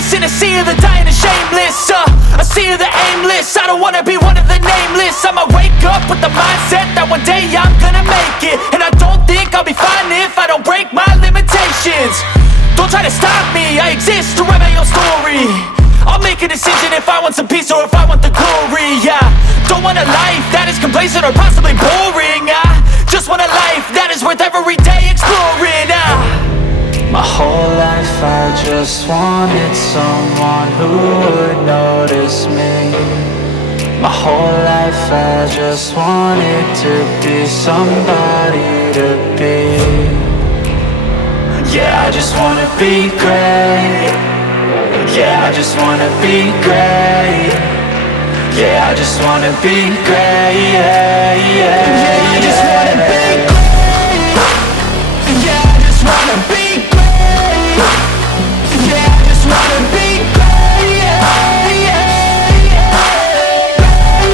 this in a sea of the dying and shameless, a sea of the aimless. I don't wanna be one of the nameless. I'ma wake up with the mindset that one day I'm gonna make it. And I don't think I'll be fine if I don't break my limitations. Don't try to stop me, I exist to write my own story. I'll make a decision if I want some peace or if I want the glory, yeah. Don't want a life that is complacent or possibly boring. I just want a life that is worth every day exploring. My whole life I just wanted someone who would notice me. My whole life I just wanted to be somebody to be. Yeah, I just wanna be great. Yeah, I just wanna be great. Yeah, I just wanna be great. Yeah, yeah, yeah, I just wanna be great. Yeah, I just wanna be great. Yeah, I just wanna be great. Yeah, yeah, yeah.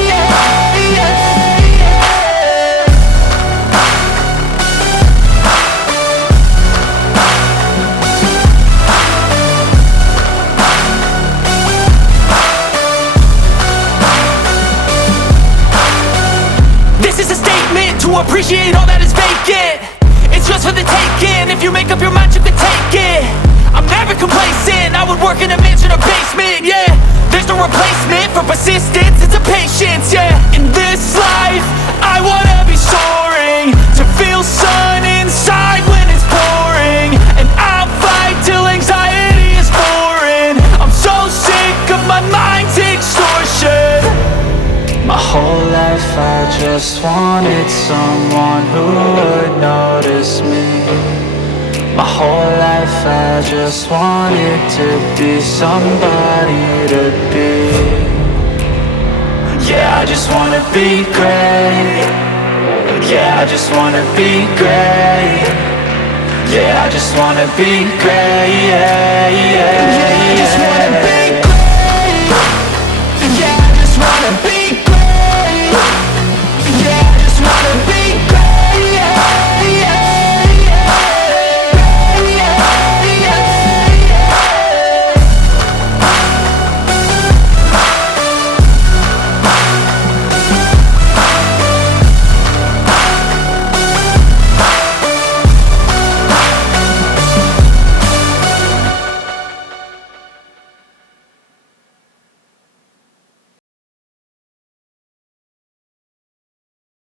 Yeah, yeah, yeah. This is a statement to appreciate all that is vacant. It's just for the taking. If you make up your mind, you can take it. I'm never complacent. I would work in a mansion or basement, yeah. There's no replacement for persistence, it's a patience, yeah. In this life, I wanna be soaring, to feel sun inside when it's pouring. And I'll fight till anxiety is foreign. I'm so sick of my mind's extortion. My whole life I just wanted someone who would notice me. My whole life I just wanted to be somebody to be. Yeah, I just wanna be great. Yeah, I just wanna be great. Yeah, I just wanna be great. Yeah, yeah, yeah.